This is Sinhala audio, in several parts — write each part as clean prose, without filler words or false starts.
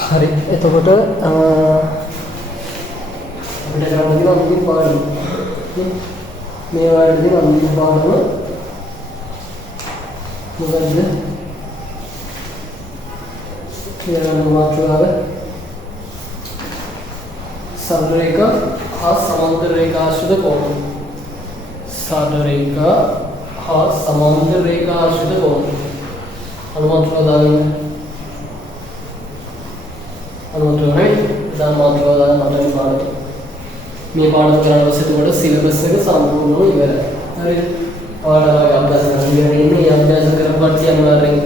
හරි එතකොට අපිට ගන්න තියෙන අන්තිම පාඩම මේ වලදී අන්තිම පාඩම මොකද්ද කියලා මාතෘකාව සරල රේඛා හා සමාන්තර රේඛා ආශ්‍රිත කෝණ සරල රේඛා හා සමාන්තර රේඛා ආශ්‍රිත කෝණ අනුමාත්‍රා දාන්න අනුමාත්‍රානේ දාන මාත්‍රා දාන මතක පාඩම මේ පාඩම කරලා පස්සේ සිලබස් එක සම්පූර්ණව ඉවරයි හරිද පාඩම අභ්‍යාස කරගෙන ඉන්නේ අභ්‍යාස කරපුවාට අනිවාර්යෙන්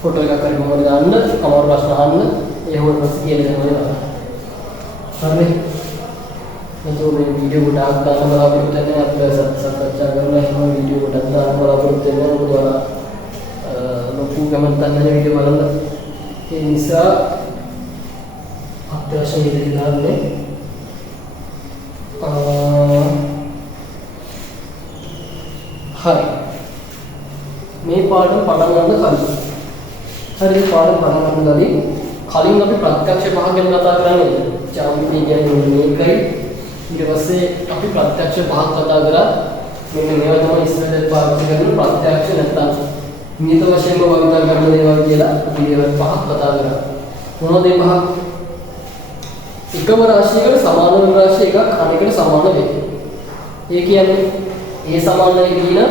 ෆොටෝ එකක් හරි මොකද දාන්න අමාරු ප්‍රශ්න අහන්න ඒ හොල් පස්සේ කියන දේ මොනවද හරිද එතකොට මේ වීඩියෝ ගොඩාක් දාන්න බලාපොරොත්තු වෙන්නේ අභ්‍යාස සාකච්ඡා කරලා එහෙම වීඩියෝ ගොඩක් දාන්න බලාපොරොත්තු වෙන්නේ මොකද ලොකු කමෙන්ට් ගන්න වීඩියෝ බලන්න ඒ නිසා අභ්‍යාස විදිහට දාන්නේ හරි මේ පාඩම පටන් ගන්න කලින් හරි පාඩම පටන් ගන්න කලින් අපි ප්‍රත්‍යක්ෂ පහ ගැන කතා කරන්නේ ජ්‍යාමිති කියන්නේ මේකයි ඊට පස්සේ අපි ප්‍රත්‍යක්ෂ පහක් කතා කරා මෙන්න මේවා තමයි ඉස්සරහට පාවිච්චි කරන ප්‍රත්‍යක්ෂ නැත්නම් නියත වශයෙන්ම භාවිත කරන දේවල් කියලා අපි ඒවා පහක් කතා කරා මොනවද මේ පහ එකම රාශියකට සමාන වෙන රාශිය එකක් අනෙකට සමාන වෙයි ඒ කියන්නේ A සමානයි B නම්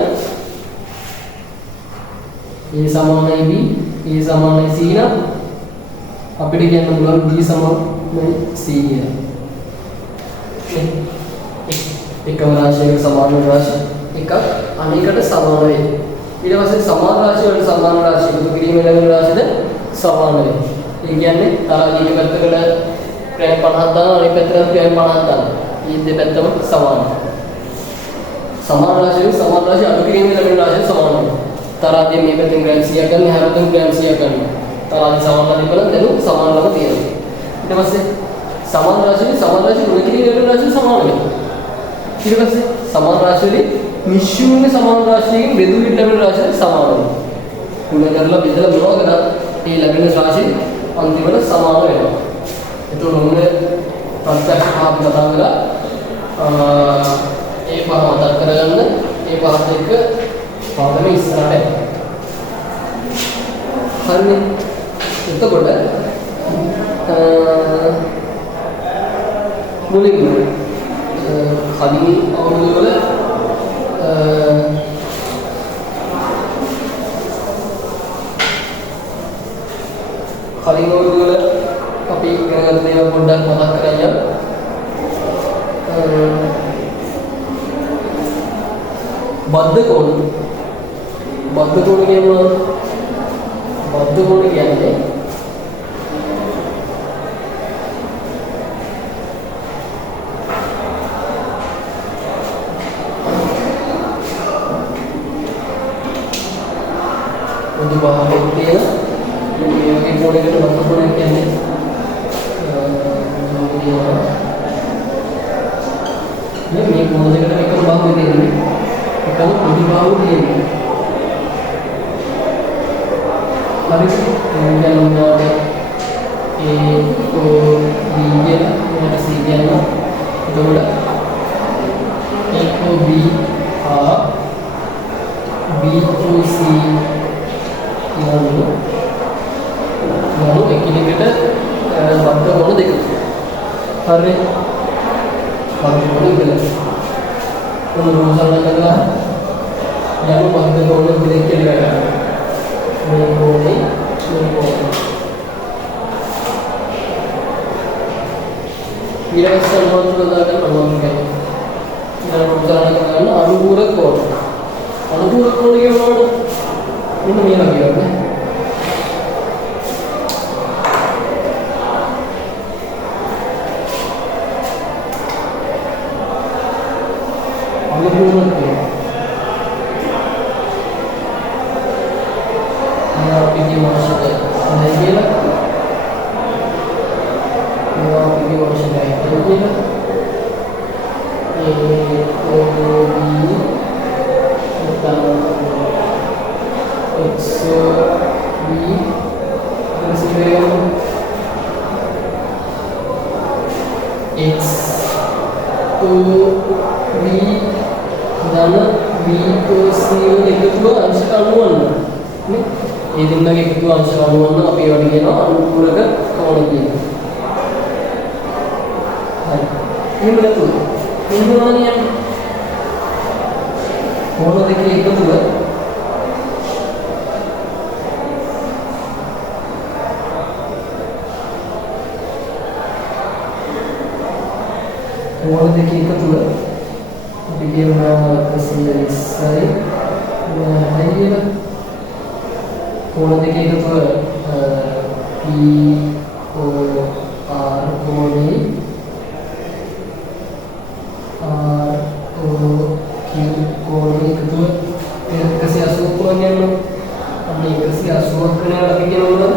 A සමානයි B A සමානයි C නම් අපිට කියන්න පුළුවන් B සමානයි C කියලා. එකම රාශියක සමාන රාශිය එකක් අනෙකට සමාන වෙයි. ඊට පස්සේ සමාන රාශිය වලට සමාන රාශිය එකතු කිරීම ලැබෙන රාශියද සමාන වෙයි. ඒ කියන්නේ තරගයක පැත්තකට ප්‍රේම 50ක් දානවා අනෙක් පැත්තට ප්‍රේම 50ක් දානවා. මේ දෙපැත්තම සමානයි. සමාන රාශිය අඩු කිරීමේ ලැබෙන රාශිය සමාන වෙනවා. තරාදිය මේ පැත්තෙන් ග්‍රෑම් 100ක් ගන්න, එහා පැත්තෙන් ග්‍රෑම් 100ක් ගන්න. තරාදිය සමානයි බලන්න දැන් සමානලම තියෙනවා. ඊට පස්සේ සමාන රාශිය ගුණ කිරීමේ ලැබෙන රාශිය සමාන වෙනවා. ඊට පස්සේ සමාන රාශිය මිශ්‍රණයේ සමාන රාශියකින් බෙදු විට ලැබෙන රාශිය සමාන වෙනවා. ගුණ කරලා බෙදලා මොනවා කරා මේ ලැබෙන රාශිය අන්තිමට සමාන වෙනවා. එතකොට මොන්නේ ප්‍රත්‍යක්ෂ භාග කතා කරලා ඒ පහ මතක් කරගන්න ඒ පහත් එක්ක පාඩම ඉස්සරහට හරිනේ එතකොට මුලින්ම කලින් අවුරුදු වල අපි ඉගෙන ගන්න දේවල් පොඩ්ඩක් මතක් කරගන්න බද්ධ කෝණ කියන්නේ පොදු භාගයක් තියෙන මේ වගේ කෝණයකට බද්ධ කෝණය කියන්නේ මේ කෝණ දෙකට එකම භාගය තියෙන්නේ එකම පොදු භාගය තියෙන්නේ හරි දැන් උනාට A O B කියන මොකට C කියනවා එතකොට A O B හා B O C යනු එකිනෙකට බද්ධ කොන දෙක හරි බද්ධ කොන දෙක මොන රෝසල්ලා කරලා යනු බද්ධ කොන දෙක කියලා මේ කොනේ ඊළඟට මොනවද දාගන්න ඕනද ඊළඟට අනුපූරක කෝණ කියනකොට මෙන්න මේ වගේ වගේ x o v ධන v o c වල එකතුව අංශක 90 නේ. මේ දෙන්නගේ එකතුව අංශක 90 අපි ඒවට කියනවා අනුපූරක කෝණ කියලා. හරි. එහෙම නැතුව මෙන්නවානියම් කෝණ දෙකේ එකතුව කෝණ දෙකේ එකතුව අපි කියනවා 120යි හරියට කෝණ දෙකේ එකතුව p o r කෝණේ r o q කෝණේ එකතුව 180 කෝණයක් යනවා. අන්න 180ක් වෙනවා අපි කියනවා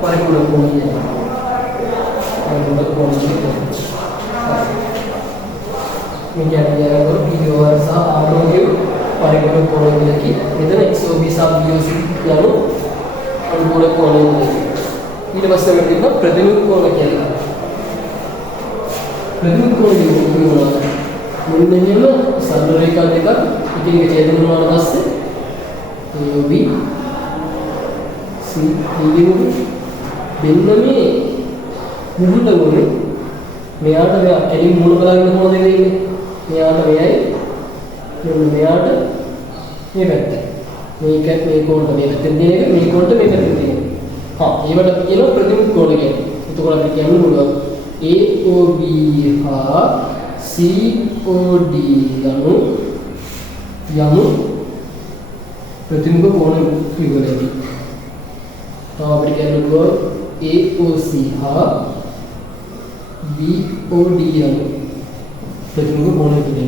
පරිපූර්ණ කෝණය කියනවා. පරිපූර්ණ කෝණය කියනවා. මේ කියන්නේ POR සහ ROQ පරිපූර්ණ කෝණ දෙකකි. මෙතන XOB සහ BOC යනු අනුපූරක කෝණ දෙකකි. ඊට පස්සේ අපිට තියෙනවා ප්‍රතිමුඛ කෝණ කියලා. ප්‍රතිමුඛ කෝණ කියනවා මෙන්න මෙහෙම සරල රේඛා දෙකක් එකින් එක ඡේදන වුණාට පස්සේ AOB CDO මෙන්න මේ මුහුණ ගොනේ මෙයාට මෙයා කෙලින් මුණ බලාගෙන කොහොමද ඉන්නේ? මෙයාට මෙයයි මෙන්න මෙයාට මේ පැත්ත. මේක මේ කෝණට මේ පැත්තෙන් තියෙන එක මේ කෝණට මේ පැත්තෙන් තියෙන. ඒවට අපි කියනවා ප්‍රතිමුඛ කෝණ කියලා. එතකොට අපි කියන්න පුළුවන් AOB හා COD යනු ප්‍රතිමුඛ කෝණ යුගලයි. තව අපිට කියන්න පුළුවන් AOC හා BOD යනු ප්‍රතිමුඛ කෝණ යුගලයි.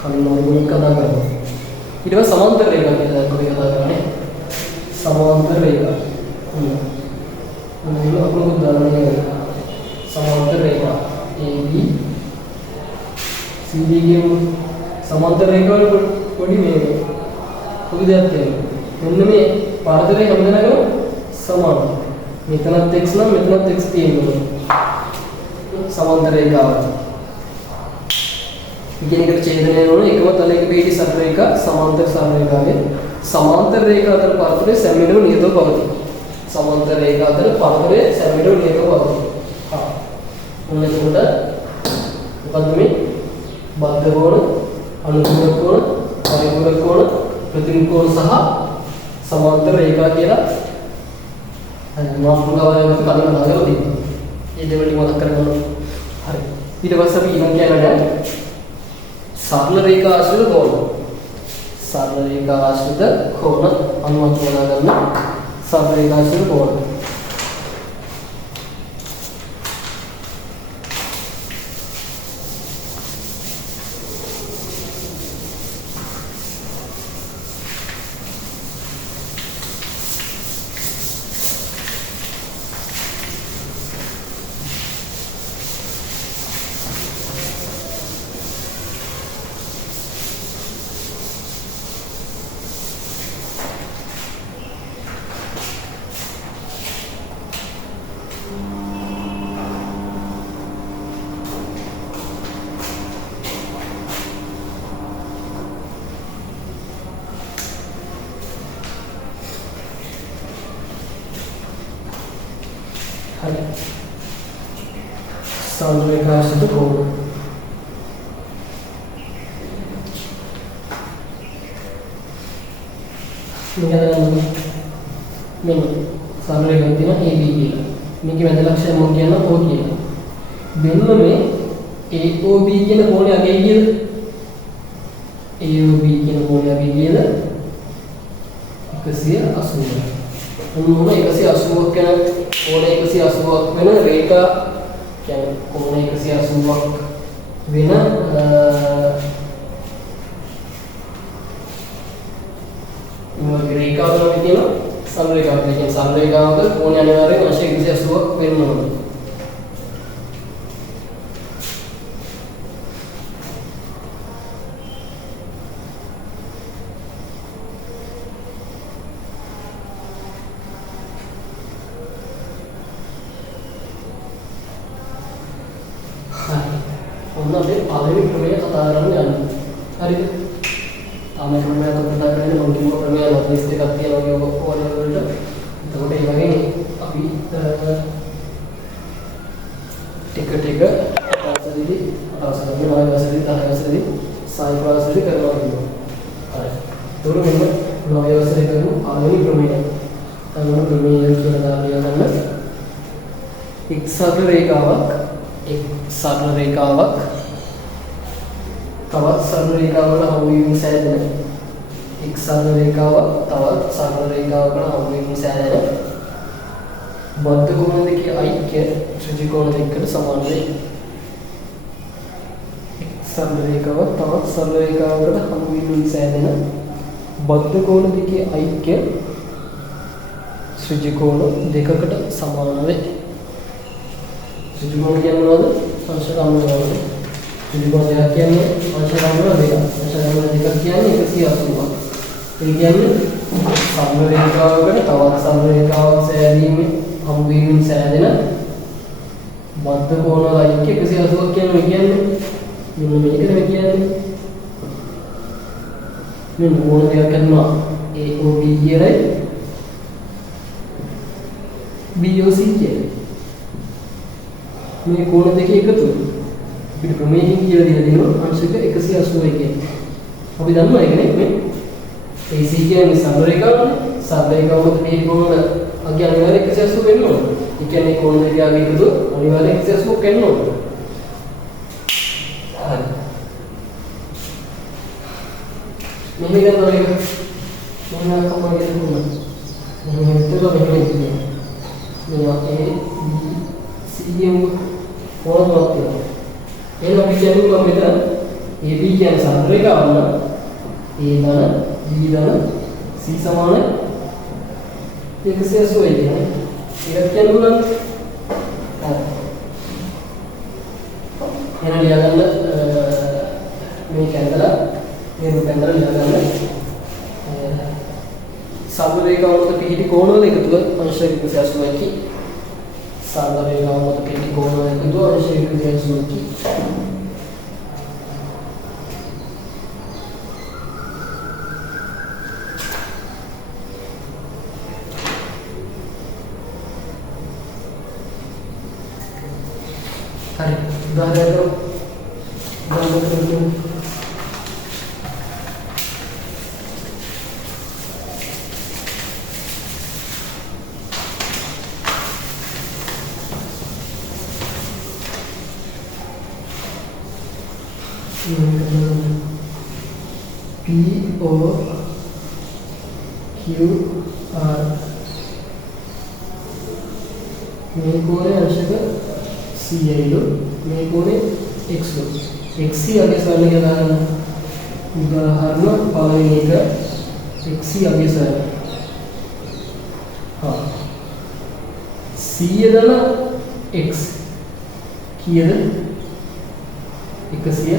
කලින් මොකක්ද කතා කරන්නේ? ඊට පස්සේ සමාන්තර රේඛා කියලා අපි කතා කරන්නේ. සමාන්තර රේඛා. මොනවද අපලු උදාහරණයක් සමාන්තර රේඛා AB CD කියමු. සමාන්තර රේඛා වල පොඩි මේ පොඩි දෙයක් තියෙනවා. මෙන්න මේ පාරතරේ හැමදැනකම සමාන. මෙතනත් x නම් මෙතනත් x තියෙනවා. සමාන්තර රේඛාව. ඉගෙනකට ඡේදනය වන එකම තලයක පිහිටි සරල රේඛා සමාන්තර සරල රේඛාවේ සමාන්තර රේඛා අතර පරතරය සැමිනව නියතව පවතී. සමාන්තර රේඛා අතර පරතරය සැමිනව නියතව පවතී. මොන එතකොට මොකද්ද මේ බද්ධ කෝණ, අනුපූරක කෝණ, පරිපූරක කෝණ, ප්‍රතිමුඛ කෝණ සහ සමාන්තර රේඛා කියලා මාතෘකාවලින් අපි කලින් කතා කරලා තියෙනවා. මේ දෙවලි මතක් කරගන්න. හරි. ඊට පස්සේ අපි ඊළඟ කියන්නේ සරල රේඛා ආශ්‍රිත කෝණ. සරල රේඛා ආශ්‍රිත කෝණ අනුමත හොයා ගන්න සරල රේඛා ආශ්‍රිත කෝණ. සරල රේඛා ආශ්‍රිත කෝණ. මෙන්න සරල රේඛාවක් තියෙනවා AB කියලා. මේකේ වැද ලක්ෂණ මොකක්ද කියනවා O කියලා. දෙන්න මේ AOB කියන කෝණය අගේ කියලා. AOB කියන කෝණය අගේ කියලා 180. මොන 180ක් කියන කෝණය 180ක් වෙන රේඛා කියන්නේ කෝණ 180ක් වෙන මේ රේඛාවල තියෙන සරල රේඛාවක්. කියන්නේ සරල රේඛාවක කෝණ අනිවාර්යයෙන් අංශ 180ක් වෙන්න ඕනේ. ඔන්න අපි පළවෙනි ක්‍රමය කතා කරන්න යන්නේ. හරිද? තාම ක්‍රමයක් කතා කරන්නේ මම කිව්ව ක්‍රමය ලිස්ට් එකක් තියෙනවා වගේ ඕන වලට. එතකොට ඒ වගේ අපි ටික අවසරදී අවසරදී වායවසරදී දායවසරදී සායවසරදී කරනවා කියනවා. හරි. ඒතකොට මෙන්න වායවසරදී කරමු පළවෙනි ක්‍රමය. අනුන ක්‍රමය කියලා දාලා ගන්න. එක් සරල රේඛාවක් තවත් සරල රේඛාවකට හමු වීම සෑදෙන එක් සරල රේඛාවක් තවත් සරල රේඛාවකට හමු වීම සෑදෙන බද්ධ කෝණ දෙකේ ඓක්‍ය ඍජු කෝණ දෙකකට සමාන වේ. එක් සරල රේඛාවක් තවත් සරල රේඛාවකට හමු වීම සෑදෙන බද්ධ කෝණ දෙකේ ඓක්‍ය ඍජු කෝණ දෙකකට සමාන වේ. ඍජු කෝණ කියන්නේ මොනවද? අංශ කම්ම වලද? ඍජු කෝණ දෙකක් කියන්නේ අංශ කම්ම වල දෙකක්. අංශ කම්ම වල දෙකක් කියන්නේ 180ක්. ඒ කියන්නේ සරල රේඛාවකට තවත් සරල රේඛාවක් සෑදීමේ හමු වීමෙන් සෑදෙන බද්ධ කෝණ වල ඓක්‍ය 180ක් කියන්නේ මෙන්න මේකද මේ කියන්නේ. මෙන්න කෝණ දෙකක් කරනවා AOB කියලයි BOC කියලයි. මේ කෝණ දෙක එකතු අපිට ප්‍රමේයයෙන් කියලා දීලා දෙනවා අංශක 180 කියන්නේ. අපි දන්නවා ඒකනේ මේ AC කියන්නේ සරල රේඛාවනේ. සරල රේඛාව මත මේ කෝණ අගය අනිවාර්යයෙන් 180 වෙන්න ඕන. ඒ කියන්නේ කෝණ දෙකගේ එකතු අනිවාර්යයෙන් 180 වෙන්න ඕන. හරි. මෙහෙම කරනවා එක. මොනවා කොහොමද කියන්නේ? මෙහෙම හිතලා මෙහෙම කියන්නේ. මේවා A B C කියන කෝණ තුනක් තියෙනවා. එහෙනම් අපි කියනවා මෙතන AB කියන්නේ සරල රේඛාවක් නම් A ධන B ධන C සමාන 180 කියන්නේ. ඒක කියන්න පුළුවන්. හරි. එහෙනම් ලියා ගන්න මේ කැන්දලා මේ රූපෙන්දලා ලියා ගන්න. සරල රේඛාව මත පිහිටි කෝණ වල එකතුව අංශ 180යි. සරල රේඛාව මත පිහිටි කෝණ වල එකතුව අංශ 180යි. හරි. උදාහරණයක් කරමු. P O Q R මේ කෝණය අංශක 100යිලු මේ කෝණය x ලු xc අගේ සරල කියලා ගන්න. උදාහරණ පළවෙනි එක xc අගේ සරල. 100 දන x කීයද? 180යි.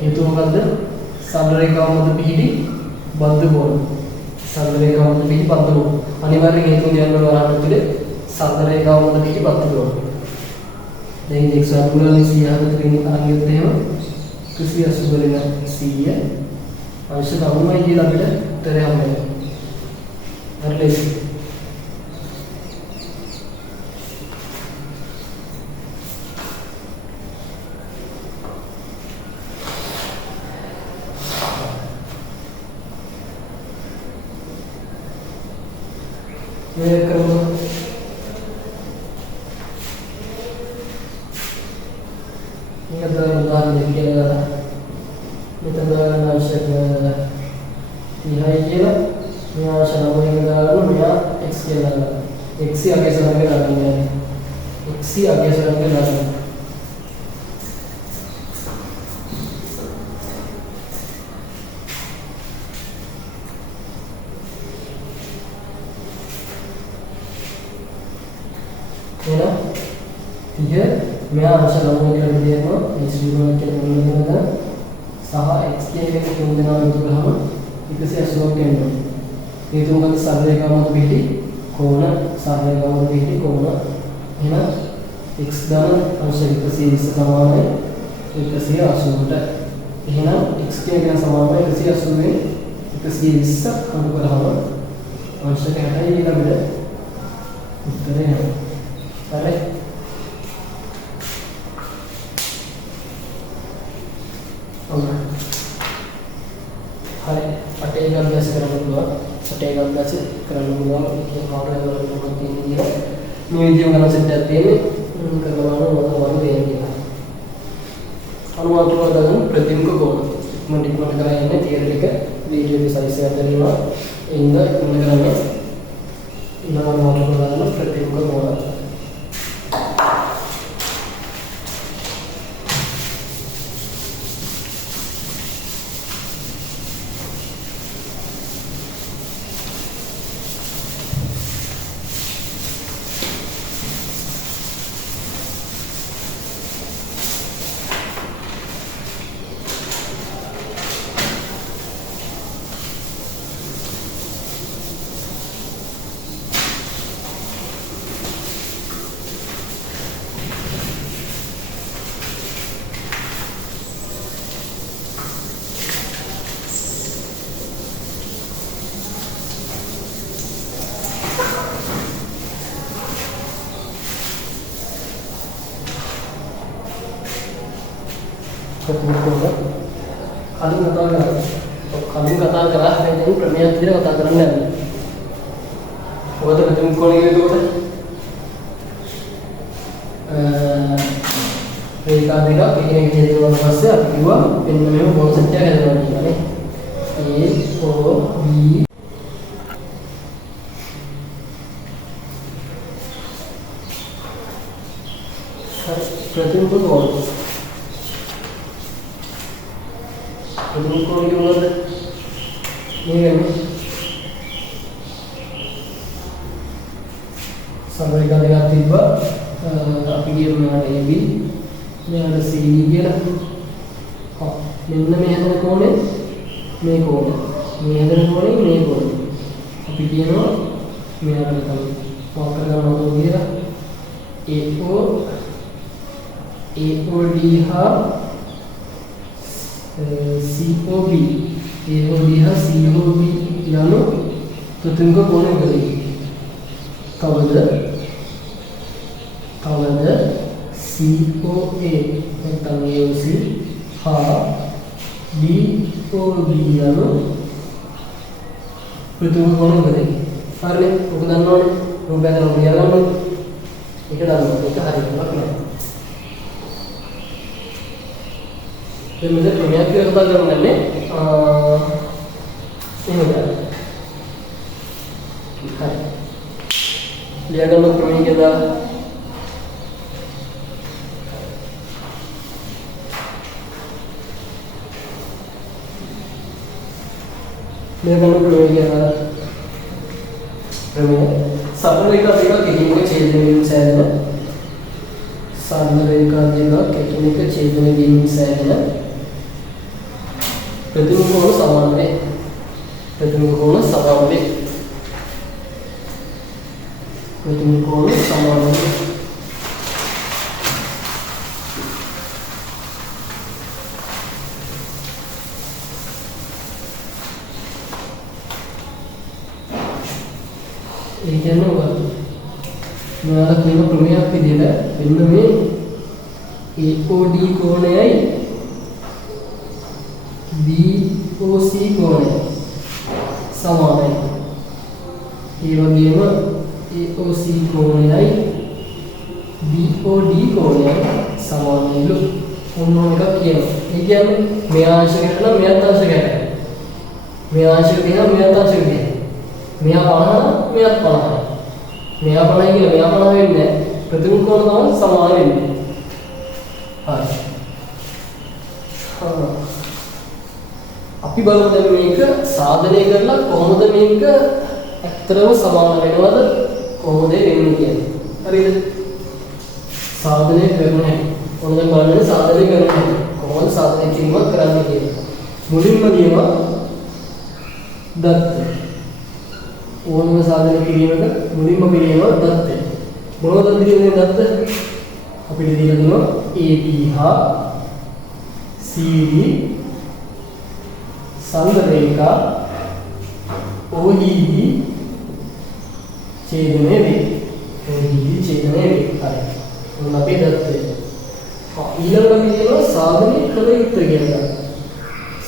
හේතුව මොකද්ද? සරල රේඛාව මත පිහිටි බද්ධ කෝණ. සරල රේඛාව මත පිහිටි බද්ධ කෝණ. අනිවාර්යෙන් හේතුව කියන්න වරහන් ඇතුලේ සරල රේඛාව මත පිහිටි බද්ධ කෝණ. දැන් x අනුගමනයේ 100 හතරකින් අරන් ගියොත් එහෙම 180 වෙන 100 අංශ 9යි කියලා අපිට උත්තරය හම්බ වෙනවා. හරිද? මේ කරමු. මේක උදාහරණයක් කියලා මෙතන දාගන්න අවශ්‍ය 30යි කියලා මේ අවශ්‍ය 9 දාගන්න මෙයා x කියලා දාගන්න. x අගේ සරණක දාගන්න. x අගේ සරණක දාගන්න. එහෙනම් 30 මෙයා අංශ 9 කියලා දෙනවා x විභාග කියලා මොනවද නේද? සහ x කියන එක තුන් දෙනා එකතු කරාම 180ක් එනවා. මේ තුන් ගන්න සරල රේඛාව මත පිහිටි කෝණ සරල රේඛාව මත පිහිටි කෝණ. එහෙනම් x ධන අංශ 120 සමානයි 180ට. එහෙනම් x කියන එක සමානයි 180 න් 120 අඩු කරාම අංශක 60යි ඊළඟට උත්තරේ එනවා. හරි. හරි. අටේ එක අභ්‍යාස කරන්න පුළුවන්. අටේ එක අභ්‍යාස කරන්න පුළුවන්. ඒක කවුරුහරි වලට තියෙන්නේ. මේ විදිහම ගණන් සෙට් එකක් තියෙන්නේ. කරනවා නම් මොකක්ද වෙන්නේ? අනුමාන කරන ප්‍රතිමුඛ කෝණ. මම ඩිප්ලෝමා කරලා ඉන්නේ තියරි එක වීඩියෝ එකේ සයිස් එකක් දෙනවා. ඉන්න කරන්නේ අනුමාන කරන ප්‍රතිමුඛ කෝණ. කලින් කතා කරා හැබැයි දැන් ක්‍රමයක් විදිහට කතා කරන්න යන්නේ. මොකද ප්‍රතිමුඛ කෝණය කියන්නේ රේඛා දෙකක් එකිනෙක ඡේද කරන පස්සේ අපි කිව්වා මෙන්න මේව කෝණ සෙට් එකක් හදනවා කියලානේ. A O B ප්‍රතිමුඛ කෝණ ප්‍රතිමුඛ කෝණ කියන්නේ මේකනේ සමරේඛා දෙකක් තිබ්බා අපි කියමු මෙයාට AB මෙයාට CD කියලා. මෙන්න මේ හැදෙන කෝණය මේ කෝණය මේ හැදෙන කෝණය මේ කෝණය අපි කියනවා මෙයාට නිකන් මොකක් කරගන්නවද කියලා AOD හා COB AOD හා COB යන ප්‍රතිමුඛ කෝණයකදී තවද COA නැත්නම් AOC හා DOB යන ප්‍රතිමුඛ කෝණයකදී හරිනේ ඔබ දන්නවනේ ඔබ බැලුවා ගියාම ඒක දන්නවා ඒක හරියටම නෑ. දැන් මෙතන ක්‍රමයක් කියලා කතා කරන්නේ එහෙමද? හරි. ලියගන්න ක්‍රමය කියලා ලියගන්න ක්‍රමය කියලා ක්‍රමය සරල රේඛා දෙකක් එකිනෙක ඡේදනය වීම සෑදෙන සරල රේඛා දෙකක් එකිනෙක ඡේදනය වීම සෑදෙන ප්‍රතිමුඛ කෝණ සමාන වේ. ප්‍රතිමුඛ කෝණ සමාන වේ. ප්‍රතිමුඛ කෝණ සමාන වේ. ඒ කියන්නේ මොකක්ද? මොනවාද කියන ක්‍රමයක් විදිහට මෙන්න මේ AOD කෝණයයි BOC කෝණය සමානයි. ඒ වගේම AOC කෝණයයි BOD කෝණයයි සමානයිලු. මොනවා එකක් කියනවා. ඒ කියන්නේ මේ ආංශිකයට නම් මෙයාත් ආංශිකයට. මේ ආංශික දිහා මෙයාත් ආංශික දිහා. මෙයා 50 මෙයාත් 50. මෙයා 50 කියලා මෙයා 50 වෙන්නේ නැහැ. ප්‍රතිමුඛ කෝණ තමයි සමාන වෙන්නේ. හරි. අපි බලමු දැන් මේක සාධනය කරලා කොහොමද මේක ඇත්තටම සමාන වෙනවද කොහොමද වෙන්නේ කියන්නේ. හරිද? සාධනය කරන්නේ. ඔන්න දැන් බලන්න සාධනය කරන්නේ. කොහොමද සාධනය කිරීමක් කරන්නේ කියලා. මුලින්ම කියනවා දත්ත. ඕනම සාධනය කිරීමක මුලින්ම පිළිවෙල දත්තය. මොනවද දින්නේ දත්ත? අපිට දීලා තියෙනවා AB හා CD සංරේඛා OED ඡේදනය වේ. OED ඡේදනය වේ. හරි. මොන අපේ දත්තේ. ඊළඟට අපි කියනවා සාධනය කළ යුත්තේ කියලා.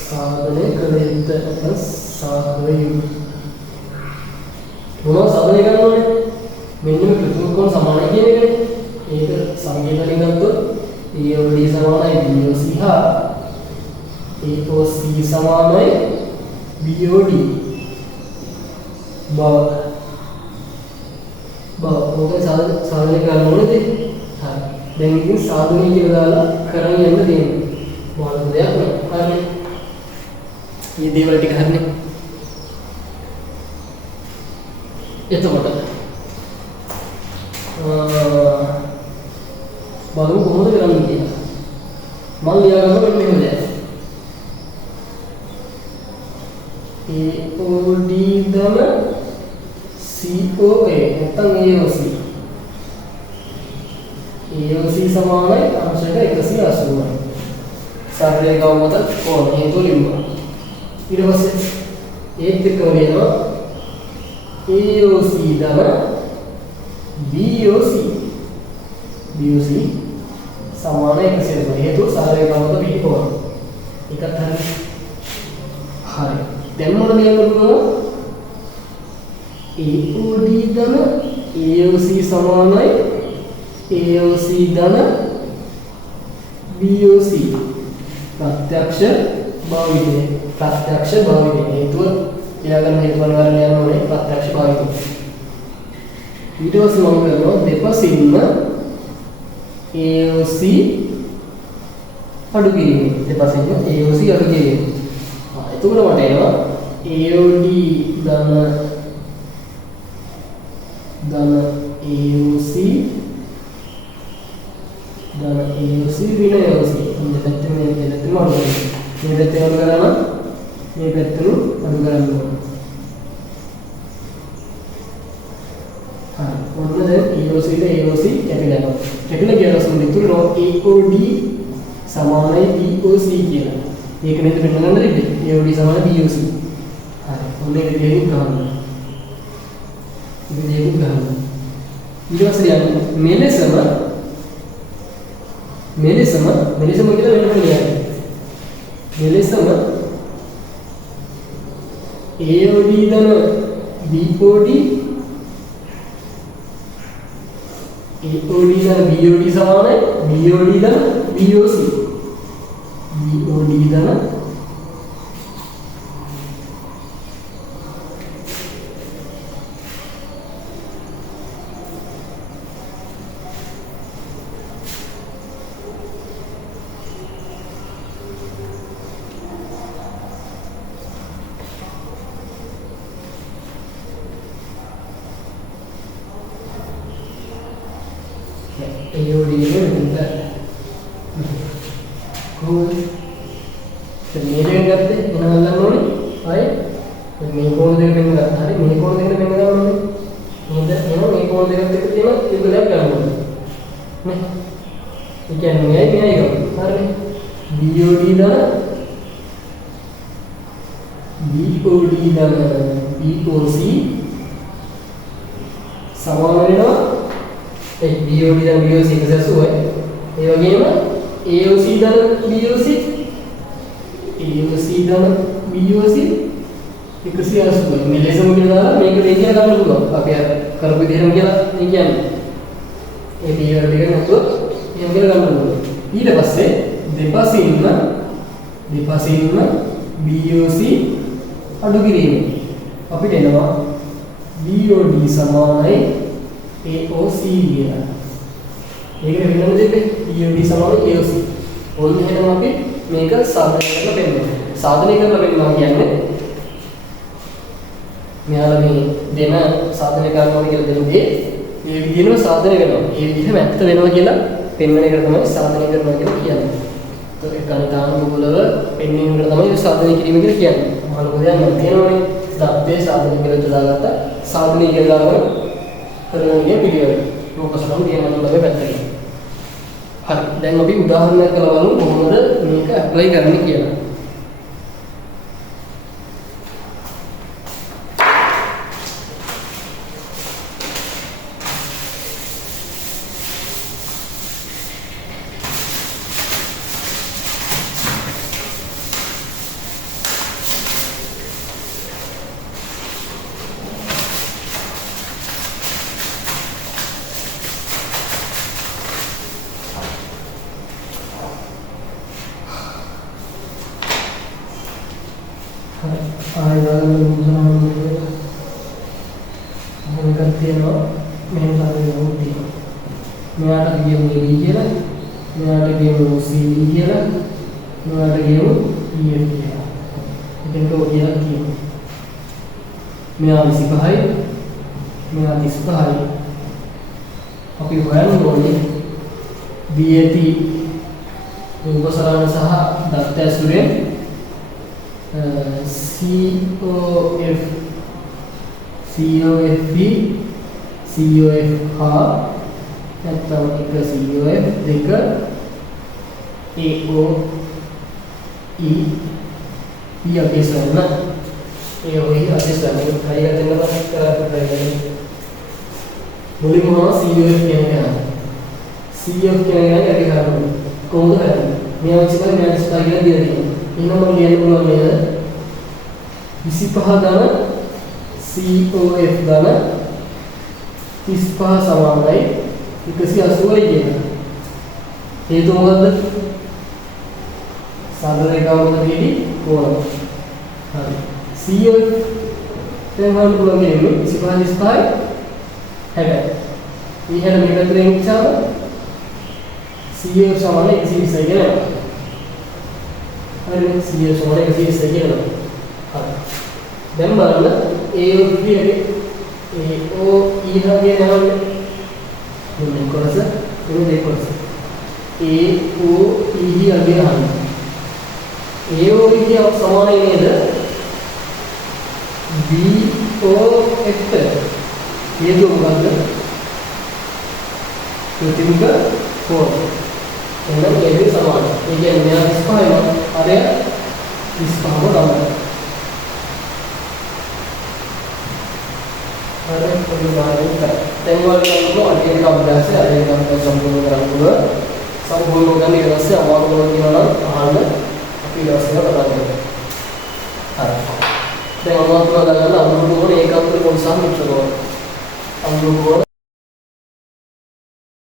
සාධනය කළ යුත්තේ නැත්නම් සාධනය මොනවා සාධනය කරනවනේ? මෙන්න මේ කෘත්‍රිම කෝණ සමානයි කියන එකනේ. ඒක සංකේතයෙන් ගත්තොත් AOD සමානයි BOC හා AOC සමානයි BOD මොකද සාධනය කරන්න ඕනේද? හරි. දැන් ඉතින් සාධනය කියලා දාලා කරන් යන්න තියෙනවා. මොනවද දෙයක් නෑ. හරි. මේ දේවල් ටික හරිනේ. එතකොට බලමු කොහොමද කරන්නේ කියලා. මම ලියාගන්න මෙන්න මෙහෙම දෙයක්. AOD ධන COA නැත්නම් AOC. AOC සමානයි අංශක 180යි. සාධනේකව මත කොහොම හේතු ලියනවා. ඊට පස්සේ ඒත් එක්කම වෙනවා AOC ධන BOC සමානයි 180. හේතු සාධනේකව මත පිටපොන. එකත් හරියි. හරි. දැන් මොකද ලියන්න පුළුවන්? AOD ධන AOC සමානයි AOC ධන BOC ප්‍රත්‍යක්ෂ භාවිතය. හේතුව ලියාගන්න හේතු වලවල යන ඕනේ ප්‍රත්‍යක්ෂ භාවිතය. ඊට පස්සේ මම කරනවා දෙපසින්ම AOC අඩු කිරීම. එතකොට මට එනවා AOD ධන AOC ඍණ AOC. මේ පැත්තෙන් මේ පැත්තෙන් අඩු කරනවා. මේ පැත්තෙන් අඩු කරනවා. මේ පැත්තෙන් අඩු කරනවා. හරි. මොකද දැන් AOC ට AOC කැපිලා යනවා. කැපිලා ගියොත් සම්පූර්ණ AOD සමානයි BOC කියලා. ඒක නේද පෙන්නන්න දෙන්නේ. AOD සමානයි BOC. හරි. ඔන්නේ විදිහෙන් ගන්න. ඊට පස්සේ මෙලෙසම කියලා වෙන කෙනෙක්. මෙලෙසම AOD ධන BOD සමානයි BOD ධන BOC. BOD ධන AOD නේ කොහොමද මේකෙන් ගත්තේ මොනවද ගන්න ඕනේ ආයේ මේ කෝණ දෙක මෙන්න ගන්න. හරි මේ කෝණ දෙක මෙන්න ගන්න ඕනේ. මොකද එනවා මේ කෝණ දෙකත් එක්ක තියෙන යුගලයක් ගන්න ඕනේ නේ. ඒ කියන්නේ මෙයයි ගන්න. හරිනේ BOD ධන BOC සමාන වෙනවා BOD ධන BOC 180යි. ඒ වගේම AOC ධන BOC ධන BOC 180යි. මේ ලෙසම කියලා මේක දෙකිය ගන්න පුළුවන්. අපි අර කරපු විදිහම කියලා මේ කියන්නේ. ඒ BOD එක නැතුව එහෙම කියලා ගන්න පුළුවන්. ඊට පස්සේ දෙපසින්ම BOC අඩු කිරීම. අපිට එනවා BOD සමානයි AOC කියලා. ඒක වෙනම දෙන්නේ BOD සමානයි AOC. ඔන්න එහෙනම් අපි මේක සාධනය කරලා පෙන්නනවා. සාධනය කරලා පෙන්නනවා කියන්නේ මෙයාලා මේ දෙන සාධනය කරනවා කියලා දෙන්නේ මේ විදිහම සාධනය කරනවා. මේ විදිහම ඇත්ත වෙනවා කියලා පෙන්වන එක තමයි සාධනය කරනවා කියලා කියන්නේ. ඒක ගණිතානුකූලව පෙන්වීම වල තමයි සාධනය කිරීම කියලා කියන්නේ. මහලු දෙයක් නම් තියෙනවනේ. දත්තේ සාධනය කියලා දාගත්ත සාධනය කියලා කරනවා කියන පිළිවෙල. ලෝකසලම් කියන නම තමයි පැත්තකින්. හරි. දැන් අපි උදාහරණයක් කරලා බලමු කොහොමද මේක ඇප්ලයි කරන්නේ කියලා. මෙයාට කියමු A කියලා, මෙයාට කියමු C කියලා, මෙයාට කියමු E කියලා. එතකොට ඔය කියලා කියමු. මෙයා 25යි, මෙයා 35යි. අපි හොයන්න ඕනේ BAT උපසරණ සහ දත්ත ඇසුරෙන් COFB COF හා නැත්නම් එක COF දෙක AO E අධ්‍යයන AO E අධ්‍යයන හරියට දෙන්න පස්සේ කරලා මුලින්ම COF කියන්නේ COF කියන්නේ ඇයි කරන්නේ කොහොමද කරන්නේ මෙයා ඉස්සරහ මෙයා ඉස්සරහ කියලා දීලා තියෙනවා එහෙනම් මම ලියන්න පුළුවන් නේද 25 ධන COF ධන 35 සමානයි 180යි කියන. හේතු මොකද්ද? සාධන රේඛාව මොකදදී කොහොමද? හරි. COF දැන් ගන්න පුළුවන් කියන්නේ 25 35යි 60. ඊහෙන මේ පැත්තෙන් ඉච්චාම COF සමානයි 120යි කියනවා. හරි COF සමානයි 120යි කියනවා. හරි. දැන් බලන්න AO කියන්නේ AO E හරිය නෑනේ. මේ කොටස මේ දෙක කොටස AO E අගේ අහන්න AO E සමානයි නේද BOF හේතුව මොකද්ද ප්‍රතිමුඛ කෝණ එහෙනම් ඒ දෙක සමානයි ඒ කියන්නේ මෙයා 25 නවා අර 35ම තමයි හරි පොඩි මාර්ගයක් දැන් වල කරනවා අධ්‍යයන අභ්‍යාසය අධ්‍යයන අභ්‍යාස සම්පූර්ණ කරගන්න සම්පූර්ණ කරන ඊට පස්සේ අමාරු මොනවද කියනවා නම් අහන්න අපි ඊට පස්සේ කතා කරමු. හරි. දැන් අමාරු කරලා ගන්න අමාරු කොන ඒකාන්තර කොන සහ මිශ්‍ර කොන. අමාරු කොන